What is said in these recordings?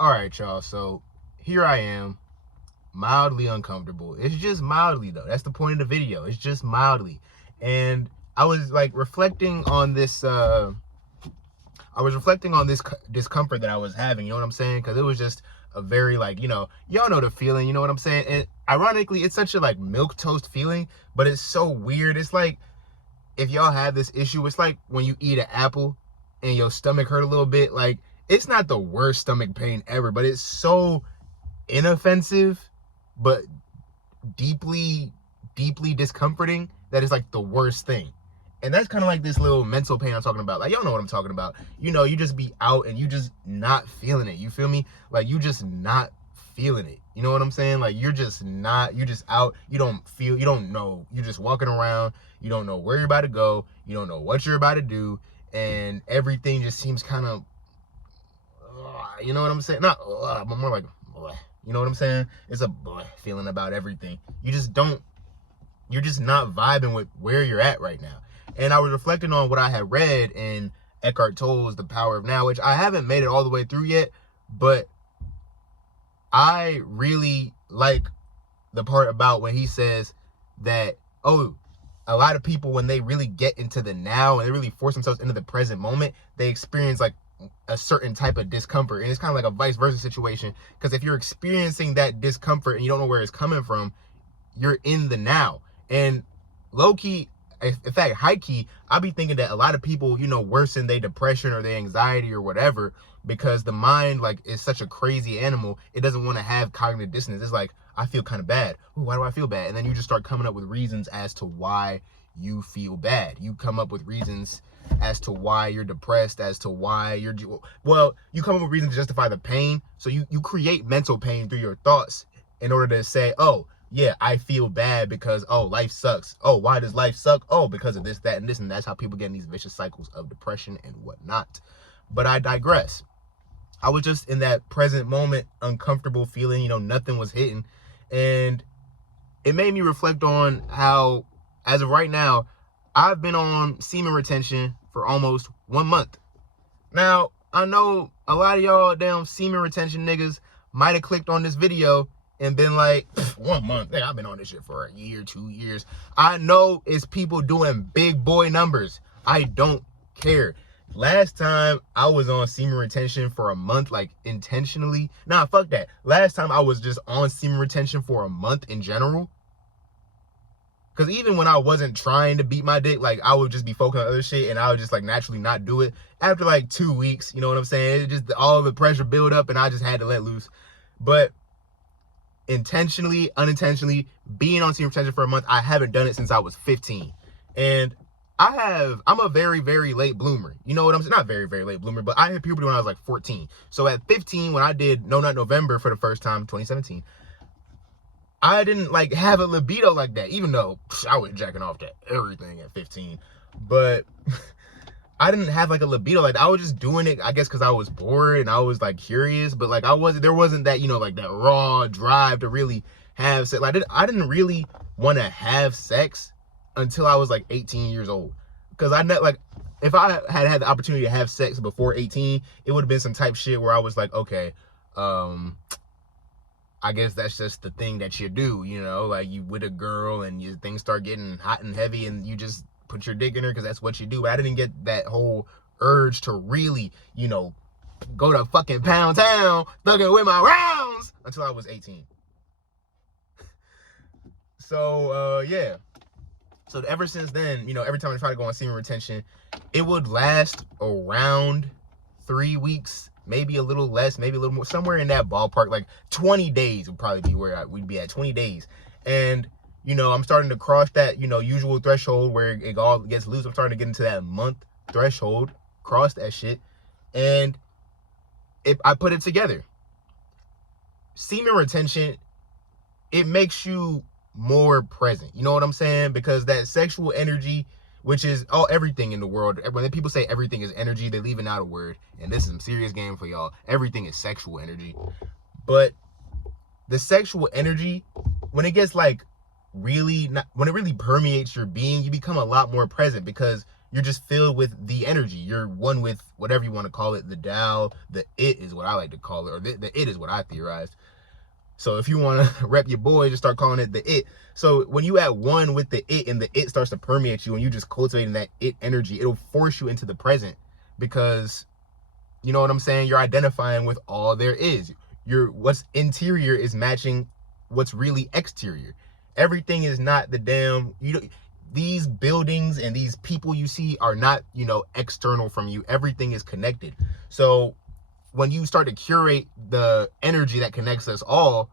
All right, y'all. So here I am, mildly uncomfortable. It's just mildly, though. That's the point of the video. It's just mildly. And I was like reflecting on this. I was reflecting on this discomfort that I was having. You know what I'm saying? Because it was just a very y'all know the feeling. You know what I'm saying? And ironically, it's such a like milquetoast feeling, but it's so weird. It's like if y'all have this issue, it's like when you eat an apple and your stomach hurt a little bit. Like, it's not the worst stomach pain ever, but it's so inoffensive, but deeply discomforting that it's like the worst thing. And that's kind of like this little mental pain I'm talking about. Like, y'all know what I'm talking about. You know, you just be out and you just not feeling it. You feel me? Like, you just not feeling it. You know what I'm saying? Like, you're just out. You don't know. You're just walking around. You don't know where you're about to go. You don't know what you're about to do. And everything just seems kind of, you know what I'm saying? Not, but more like, you know what I'm saying? It's a feeling about everything. You're just not vibing with where you're at right now. And I was reflecting on what I had read in Eckhart Tolle's The Power of Now, which I haven't made it all the way through yet, but I really like the part about when he says that, a lot of people, when they really get into the now and they really force themselves into the present moment, they experience like a certain type of discomfort. And it's kind of like a vice versa situation, because if you're experiencing that discomfort and you don't know where it's coming from, you're in the now. And low key, in fact, high key, I be thinking that a lot of people, worsen their depression or their anxiety or whatever, because the mind like is such a crazy animal. It doesn't want to have cognitive dissonance. It's like, I feel kind of bad. Ooh, why do I feel bad? And then you just start coming up with reasons as to why you feel bad. You come up with reasons as to why you're depressed, as to why you come up with reasons to justify the pain. So you create mental pain through your thoughts in order to say, oh yeah, I feel bad because, life sucks. Oh, why does life suck? Oh, because of this, that, and this. And that's how people get in these vicious cycles of depression and whatnot. But I digress. I was just in that present moment, uncomfortable feeling, nothing was hitting. And it made me reflect on how, as of right now, I've been on semen retention for almost 1 month. Now, I know a lot of y'all damn semen retention niggas might have clicked on this video and been like, 1 month? Hey, I've been on this shit for a year, 2 years. I know it's people doing big boy numbers. I don't care. Last time I was on semen retention for a month, like intentionally. Nah, fuck that. Last time I was just on semen retention for a month in general. Because even when I wasn't trying to beat my dick, like I would just be focused on other shit and I would just like naturally not do it. After like 2 weeks, you know what I'm saying? It just, all the pressure built up and I just had to let loose. But intentionally, unintentionally, being on semen retention for a month, I haven't done it since I was 15. And I'm a very, very late bloomer. You know what I'm saying? Not very, very late bloomer, but I hit puberty when I was like 14. So at 15, when I did No Nut November for the first time, 2017, I didn't like have a libido like that, even though I was jacking off to everything at 15. But I didn't have like a libido like that. I was just doing it, I guess, because I was bored and I was like curious. But like there wasn't that, like that raw drive to really have sex. Like I didn't really want to have sex until I was like 18 years old. Because if I had the opportunity to have sex before 18, it would have been some type shit where I was like, okay, I guess that's just the thing that you do, like you with a girl and things start getting hot and heavy and you just put your dick in her because that's what you do. But I didn't get that whole urge to really, go to fucking Pound Town thugging with my rounds until I was 18. So, yeah. So ever since then, every time I try to go on semen retention, it would last around 3 weeks, maybe a little less, maybe a little more, somewhere in that ballpark. Like 20 days would probably be where we'd be at, 20 days. And, I'm starting to cross that, usual threshold where it all gets loose. I'm starting to get into that month threshold, cross that shit. And I put it together. Semen retention, it makes you more present. You know what I'm saying? Because that sexual energy, which is everything in the world, when people say everything is energy, they're leaving out a word. And this is some serious game for y'all. Everything is sexual energy. But the sexual energy, when it gets like when it really permeates your being, you become a lot more present because You're just filled with the energy. You're one with whatever you want to call it. The Tao, the it is what I like to call it, or the it is what I theorized. So if you want to rep your boy, just start calling it the it. So when you at one with the it and the it starts to permeate you and you just cultivating that it energy, it'll force you into the present, because you know what I'm saying? You're identifying with all there is. What's interior is matching what's really exterior. Everything is not the damn, these buildings and these people you see are not, external from you. Everything is connected. So when you start to curate the energy that connects us all,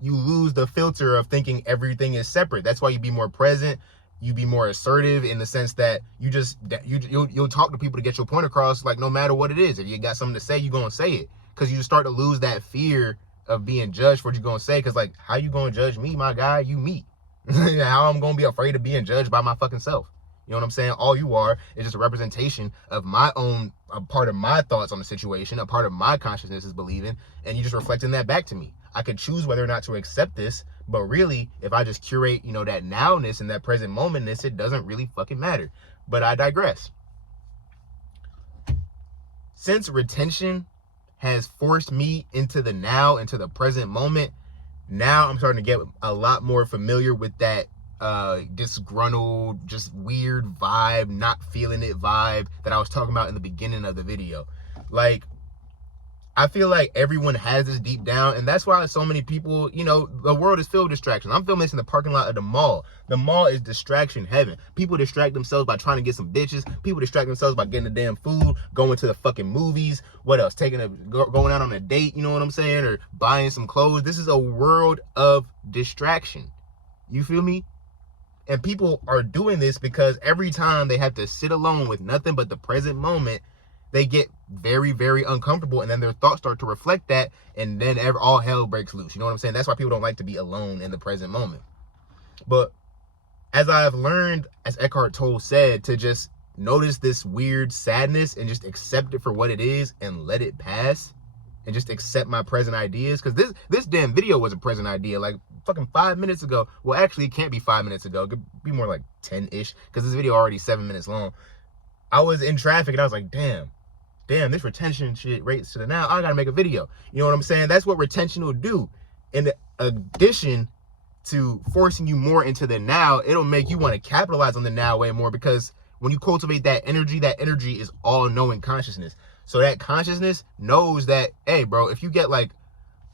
you lose the filter of thinking everything is separate. That's why you be more present. You be more assertive in the sense that you'll talk to people to get your point across, like no matter what it is. If you got something to say, you're going to say it, because you just start to lose that fear of being judged for what you're going to say. Because like, how you going to judge me, my guy? You me. How I'm going to be afraid of being judged by my fucking self? You know what I'm saying? All you are is just a representation of my own, a part of my thoughts on the situation, a part of my consciousness is believing, and you just reflecting that back to me. I could choose whether or not to accept this, but really, if I just curate, that nowness and that present momentness, it doesn't really fucking matter. But I digress. Since retention has forced me into the now, into the present moment, now I'm starting to get a lot more familiar with that disgruntled, just weird vibe, not feeling it vibe that I was talking about in the beginning of the video. Like, I feel like everyone has this deep down, and that's why so many people, the world is filled with distractions. I'm filming this in the parking lot of the mall. The mall is distraction heaven. People distract themselves by trying to get some bitches. People distract themselves by getting the damn food, going to the fucking movies. What else? Going out on a date, you know what I'm saying? Or buying some clothes. This is a world of distraction. You feel me? And people are doing this because every time they have to sit alone with nothing but the present moment, they get very, very uncomfortable, and then their thoughts start to reflect that, and then all hell breaks loose. You know what I'm saying? That's why people don't like to be alone in the present moment. But as I've learned, as Eckhart Tolle said, to just notice this weird sadness and just accept it for what it is and let it pass, and just accept my present ideas. Because this damn video was a present idea like fucking 5 minutes ago. Well, actually, it can't be 5 minutes ago. It could be more like 10-ish, because this video already 7 minutes long. I was in traffic and I was like, damn, this retention shit rates to the now. I gotta make a video. You know what I'm saying? That's what retention will do. In addition to forcing you more into the now, it'll make you want to capitalize on the now way more, because when you cultivate that energy is all-knowing consciousness. So that consciousness knows that, hey, bro, if you get like,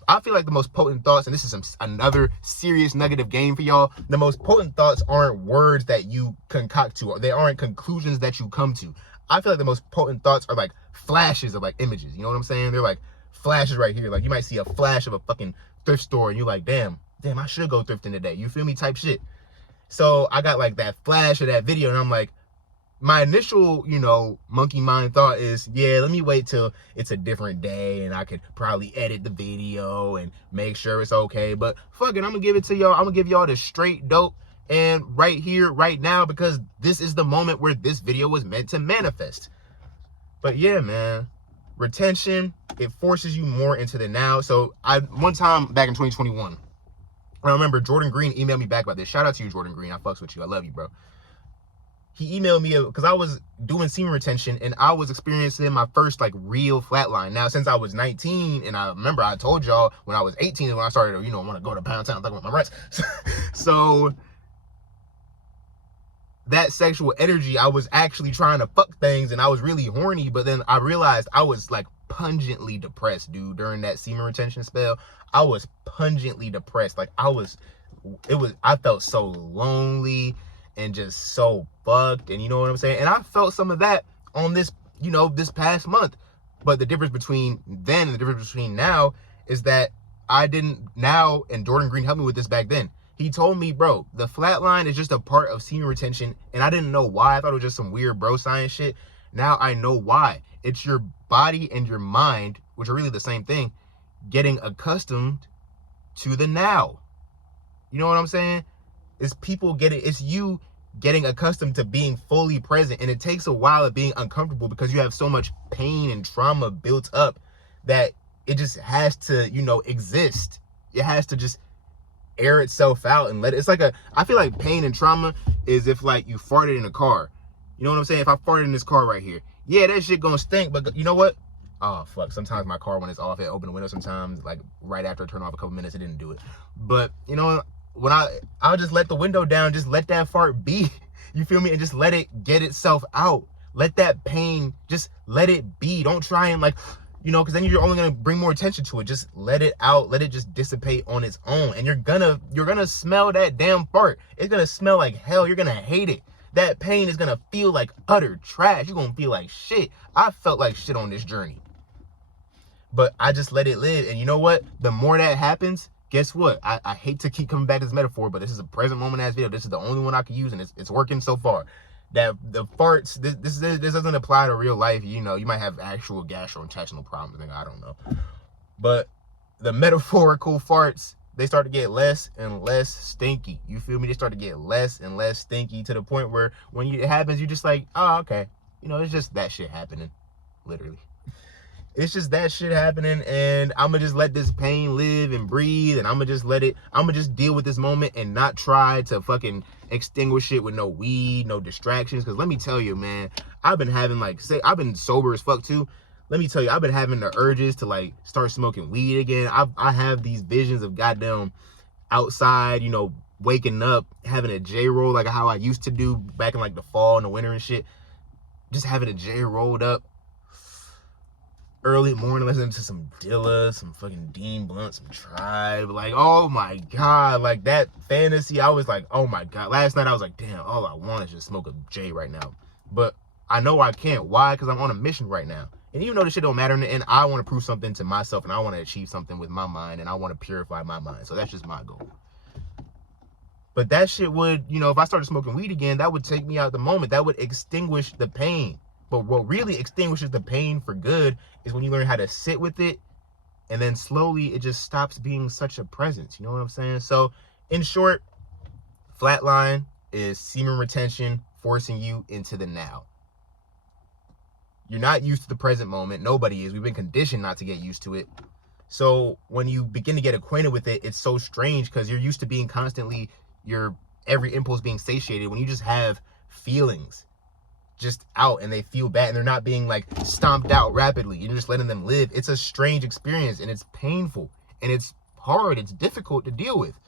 I feel like the most potent thoughts, and this is another serious negative game for y'all, the most potent thoughts aren't words that you concoct to, or they aren't conclusions that you come to. I feel like the most potent thoughts are like flashes of like images. You know what I'm saying? They're like flashes right here. Like you might see a flash of a fucking thrift store and you're like, damn, I should go thrifting today. You feel me? Type shit. So I got like that flash of that video, and I'm like, my initial, monkey mind thought is, yeah, let me wait till it's a different day and I could probably edit the video and make sure it's okay. But fuck it, I'm gonna give it to y'all. I'm gonna give y'all the straight dope, and right here, right now, because this is the moment where this video was meant to manifest. But yeah, man, retention, it forces you more into the now. So one time back in 2021, I remember Jordan Green emailed me back about this. Shout out to you, Jordan Green. I fucks with you. I love you, bro. He emailed me because I was doing semen retention and I was experiencing my first like real flatline. Now, since I was 19, and I remember I told y'all when I was 18 is when I started, want to go to Pound Town, talking about my rights. So that sexual energy, I was actually trying to fuck things and I was really horny, but then I realized I was like pungently depressed, dude. During that semen retention spell, I was pungently depressed. Like I felt so lonely and just so fucked, and you know what I'm saying? And I felt some of that on this, this past month. But the difference between then and the difference between now is that I didn't now, and Jordan Green helped me with this back then. He told me, bro, the flatline is just a part of semen retention, and I didn't know why. I thought it was just some weird bro science shit. Now I know why. It's your body and your mind, which are really the same thing, getting accustomed to the now. You know what I'm saying? It's you getting accustomed to being fully present, and it takes a while of being uncomfortable because you have so much pain and trauma built up that it just has to, exist. It has to just air itself out and it's like I feel like pain and trauma is if like you farted in a car You know what I'm saying? If I farted in this car right here, yeah, that shit gonna stink, but you know what? Oh, fuck. Sometimes my car, when it's off, it open the window sometimes, like right after I turn off a couple minutes, it didn't do it. But, you know, when I'll just let the window down, just let that fart be. You feel me? And just let it get itself out. Let that pain, just let it be. Don't try and like, you know, because then you're only gonna bring more attention to it. Just let it out. Let it just dissipate on its own. And you're gonna smell that damn fart. It's gonna smell like hell. You're gonna hate it. That pain is gonna feel like utter trash. You're gonna feel like shit. I felt like shit on this journey. But I just let it live. And you know what? The more that happens, guess what? I hate to keep coming back to this metaphor, but this is a present moment ass video. This is the only one I can use, and it's working so far. That the farts, this doesn't apply to real life. You know, you might have actual gastrointestinal problems. I don't know. But the metaphorical farts, they start to get less and less stinky. You feel me? They start to get less and less stinky to the point where when it happens, you're just like, oh, okay. You know, it's just that shit happening, literally. It's just that shit happening, and I'm gonna just let this pain live and breathe, and I'm gonna just deal with this moment and not try to fucking extinguish it with no weed, no distractions. Because let me tell you, man, I've been having I've been sober as fuck too. Let me tell you, I've been having the urges to like start smoking weed again. I have these visions of goddamn outside, you know, waking up, having a J roll like how I used to do back in like the fall and the winter and shit. Just having a J rolled up. Early morning, listening to some Dilla, some fucking Dean Blunt, some Tribe. Like, oh my God, like that fantasy. I was like, oh my God. Last night I was like, damn, all I want is just smoke a J right now. But I know I can't. Why? Because I'm on a mission right now. And even though this shit don't matter in the end, I want to prove something to myself, and I want to achieve something with my mind, and I want to purify my mind. So that's just my goal. But that shit would, you know, if I started smoking weed again, that would take me out the moment. That would extinguish the pain. But what really extinguishes the pain for good is when you learn how to sit with it, and then slowly it just stops being such a presence. You know what I'm saying? So in short, Flatline is semen retention forcing you into the now. You're not used to the present moment. Nobody is. We've been conditioned not to get used to it. So when you begin to get acquainted with it, it's so strange because you're used to being constantly, your every impulse being satiated. When you just have feelings just out and they feel bad and they're not being like stomped out rapidly, you're just letting them live. It's a strange experience, and it's painful, and it's hard, it's difficult to deal with.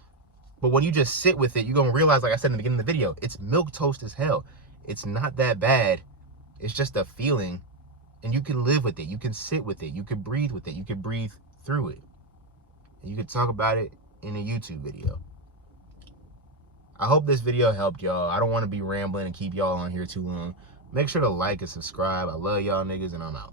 But when you just sit with it, you're gonna realize, like I said in the beginning of the video, it's milquetoast as hell. It's not that bad. It's just a feeling, and you can live with it. You can sit with it. You can breathe with it. You can breathe through it. And you can talk about it in a YouTube video. I hope this video helped y'all. I don't want to be rambling and keep y'all on here too long. Make sure to like and subscribe. I love y'all niggas, and I'm out.